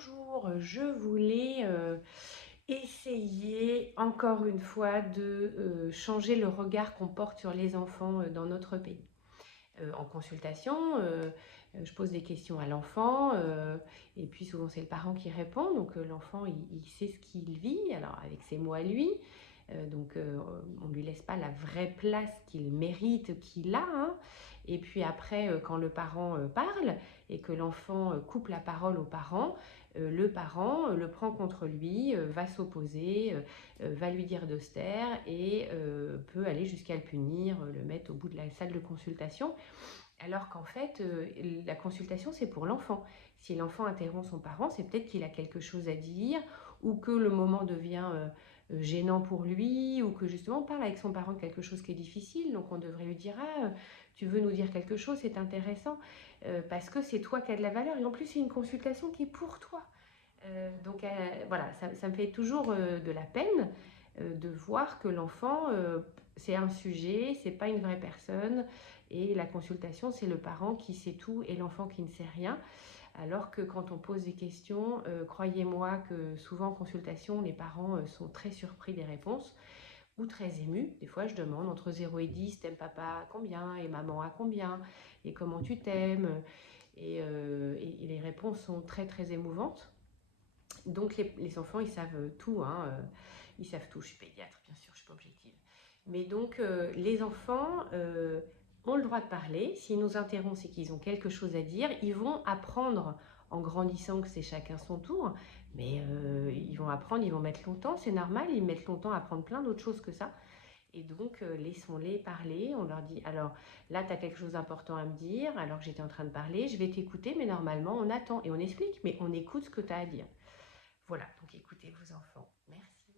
Bonjour, je voulais essayer encore une fois de changer le regard qu'on porte sur les enfants dans notre pays. En consultation, je pose des questions à l'enfant et puis souvent c'est le parent qui répond, donc l'enfant il sait ce qu'il vit, alors avec ses mots à lui. On ne lui laisse pas la vraie place qu'il mérite, qu'il a, hein. Et puis après, quand le parent parle et que l'enfant coupe la parole au parent, le parent le prend contre lui, va s'opposer, va lui dire de se taire et peut aller jusqu'à le punir, le mettre au bout de la salle de consultation. Alors qu'en fait, la consultation, c'est pour l'enfant. Si l'enfant interrompt son parent, c'est peut-être qu'il a quelque chose à dire ou que le moment devient gênant pour lui ou que justement on parle avec son parent de quelque chose qui est difficile. Donc on devrait lui dire: «Ah, tu veux nous dire quelque chose, c'est intéressant, parce que c'est toi qui as de la valeur et en plus c'est une consultation qui est pour toi». Voilà, ça me fait toujours de la peine de voir que l'enfant, c'est un sujet, c'est pas une vraie personne et la consultation, c'est le parent qui sait tout et l'enfant qui ne sait rien. Alors que quand on pose des questions, croyez-moi que souvent en consultation, les parents sont très surpris des réponses ou très émus. Des fois, je demande entre 0 et 10, t'aimes papa à combien et maman à combien et comment tu t'aimes et les réponses sont très très émouvantes. Donc les enfants, ils savent tout, hein, ils savent tout. Je suis pédiatre, bien sûr, je ne suis pas objective. Mais donc, les enfants ont le droit de parler. S'ils nous interrompent, c'est qu'ils ont quelque chose à dire. Ils vont apprendre en grandissant que c'est chacun son tour. Mais ils vont apprendre, ils vont mettre longtemps, c'est normal. Ils mettent longtemps à apprendre plein d'autres choses que ça. Et donc, laissons-les parler. On leur dit, alors là, tu as quelque chose d'important à me dire, alors que j'étais en train de parler, je vais t'écouter, mais normalement, on attend et on explique, mais on écoute ce que tu as à dire. Voilà, donc écoutez vos enfants. Merci.